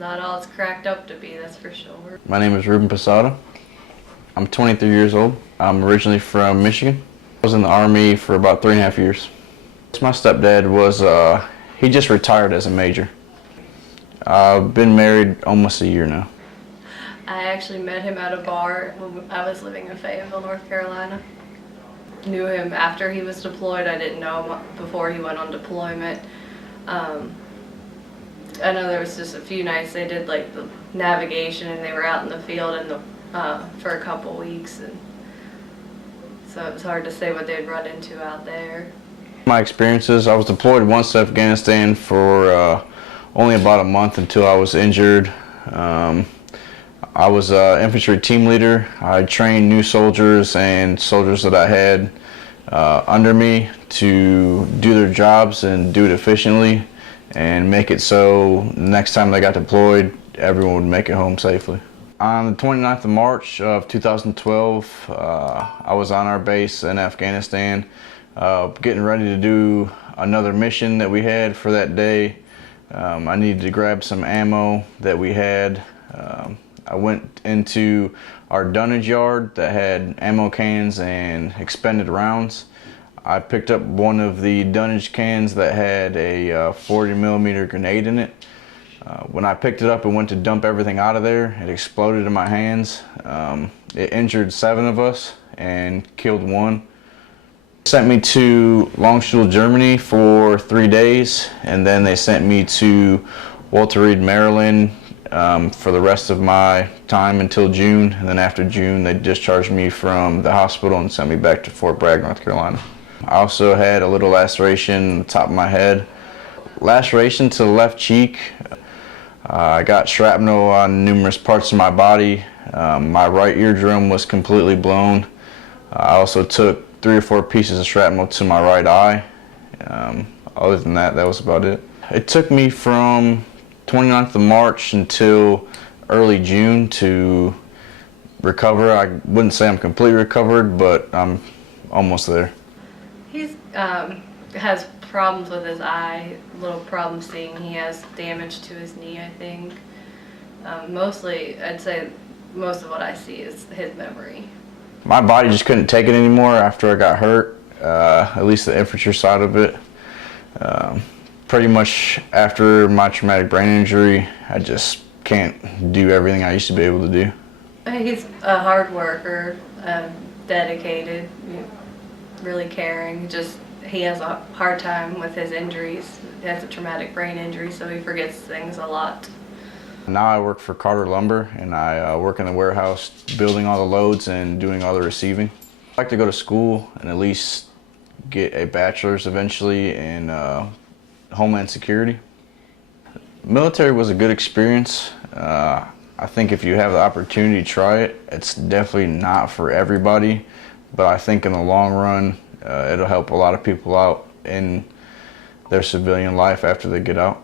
not all it's cracked up to be, that's for sure. My name is Ruben Posada. I'm 23 years old. I'm originally from Michigan. I was in the Army for about 3.5 years. My stepdad was, he just retired as a major. I've been married almost a year now. I actually met him at a bar when I was living in Fayetteville, North Carolina. Knew him after he was deployed. I didn't know him before he went on deployment. I know there was just a few nights they did like the navigation and they were out in the field for a couple weeks, and so it was hard to say what they'd run into out there. My experiences, I was deployed once to Afghanistan for only about a month until I was injured. I was an infantry team leader. I trained new soldiers and soldiers that I had under me to do their jobs and do it efficiently and make it so next time they got deployed, everyone would make it home safely. On the 29th of March of 2012, I was on our base in Afghanistan getting ready to do another mission that we had for that day. I needed to grab some ammo that we had. I went into our dunnage yard that had ammo cans and expended rounds. I picked up one of the dunnage cans that had a 40mm grenade in it. When I picked it up and went to dump everything out of there, it exploded in my hands. It injured 7 of us and killed 1. Sent me to Landstuhl, Germany for 3 days, and then they sent me to Walter Reed, Maryland for the rest of my time until June, and then after June they discharged me from the hospital and sent me back to Fort Bragg, North Carolina. I also had a little laceration on the top of my head. Laceration to the left cheek. I got shrapnel on numerous parts of my body. My right eardrum was completely blown. I also took 3 or 4 pieces of shrapnel to my right eye. Other than that, that was about it. It took me from 29th of March until early June to recover. I wouldn't say I'm completely recovered, but I'm almost there. He's has problems with his eye, little problem seeing. He has damage to his knee, I think. Mostly, I'd say most of what I see is his memory. My body just couldn't take it anymore after I got hurt, at least the infantry side of it. Pretty much after my traumatic brain injury, I just can't do everything I used to be able to do. He's a hard worker, dedicated, really caring. Just he has a hard time with his injuries. He has a traumatic brain injury, so he forgets things a lot. Now I work for Carter Lumber, and I work in the warehouse building all the loads and doing all the receiving. I'd like to go to school and at least get a bachelor's eventually in Homeland Security. Military was a good experience. I think if you have the opportunity to try it, it's definitely not for everybody, but I think in the long run it'll help a lot of people out in their civilian life after they get out.